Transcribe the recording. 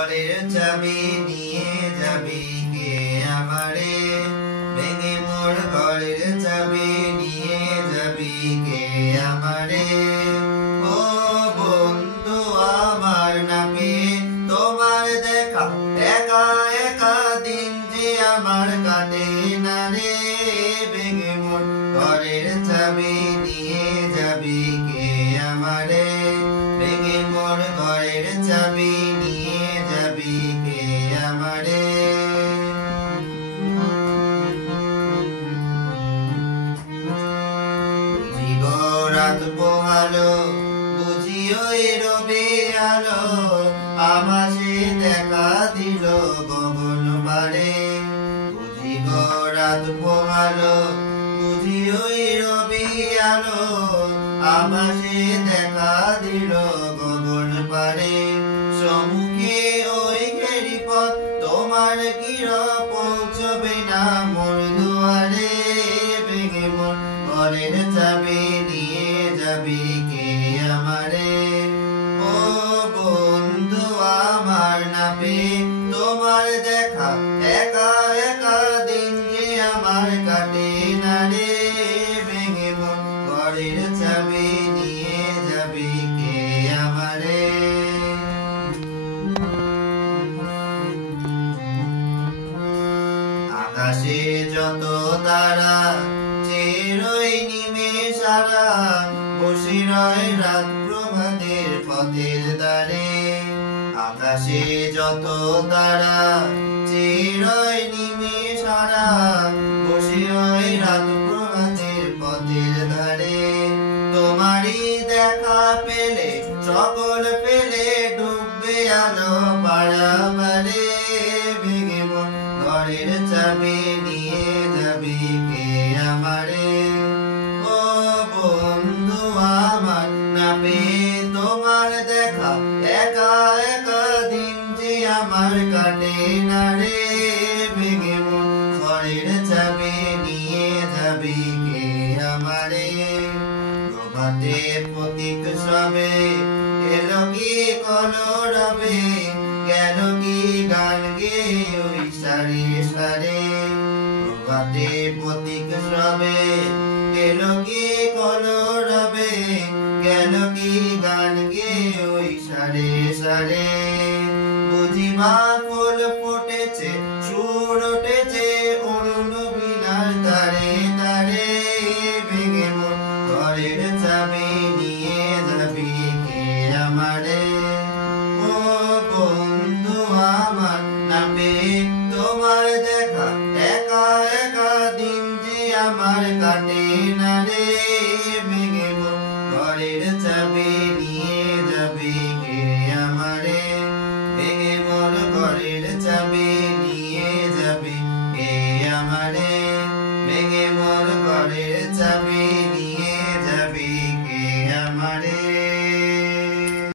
ঘরের চাবি নিয়ে যাবি কে আমারে, ভেঙে মোর ঘরের চাবি নিয়ে যাবি কে আমারে। ও বন্ধু আমার না পেয়ে তোমার দেখা, একা একা দিন যে আমার কাটে না রে। ভেঙে মোর ঘরের চাবি নিয়ে যাবি কে আমারে, ভেঙে মোর ঘরের চাবি নিয়ে যাবি কে আমারে। বুঝিগো রাত পোহালো, বুঝিও রবে আলো, আভাসে দেখা দিল গগন পারে। বুঝিগো রাত পোহালো, বুঝিও রবে আলো, আভাসে দেখা দিল গগন পারে। সম্মুখে ওই ঘেরি পথ, তোমার কির পৌঁছবে না মোর দুয়ারে। ভেঙে মোর ঘরের চাবি নিয়ে যাবি কে আমারে। ও বন্ধু আমার না পেয়ে তোমার দেখা, একা একা দিন যে আমার কাটে না রে। ভেঙে মোর ঘরের চাবি নিয়ে যাবি কে আমারে। আকাশে যত তারা চেরোই নিমেষারা, বসে রয় রাত প্রভাতের পথের দ্বারে। আকাশে যত তারা চেরোই নিমেষারা, বসে রয় রাত প্রভাতের পথের ধারে। তোমারই দেখা পেলে সকল পেলে ডুববে আলো পারাবারে। ভেঙে মোর ঘরের চাবি নিয়ে যাবি কে আমারে। ও বন্ধু আমার না পেয়ে তোমার দেখা, একা একা দিন যে আমার কাটে না রে। ভেঙে মোর ঘরের চাবি নিয়ে যাবি কে আমারে। প্রভাতে প্রতীক সবে এলো কি কলরবে, গেল কি গান গে ওই সারি সারে। প্রভাতে প্রতীক সবে এলো কি কলরবে, গেল কি গান গে ওই সারে সারে। বুঝিবা ফুল ফুটেছে, সুর উঠেছে অরুণ বিনার তারে তারে। ভেঙে মোর ঘরের চাবি নিয়ে যাবি কে আমারে। ও বন্ধু আমার না পেয়ে তোমার দেখা, একা একা দিন যে আমার কাটে না রে। ভেঙে মোর ঘরের চাবি নিয়ে যাবি কে আমারে, ভেঙে মোর ঘরের চাবি নিয়ে যাবি কে আমারে, ভেঙে মোর ঘরের চাবি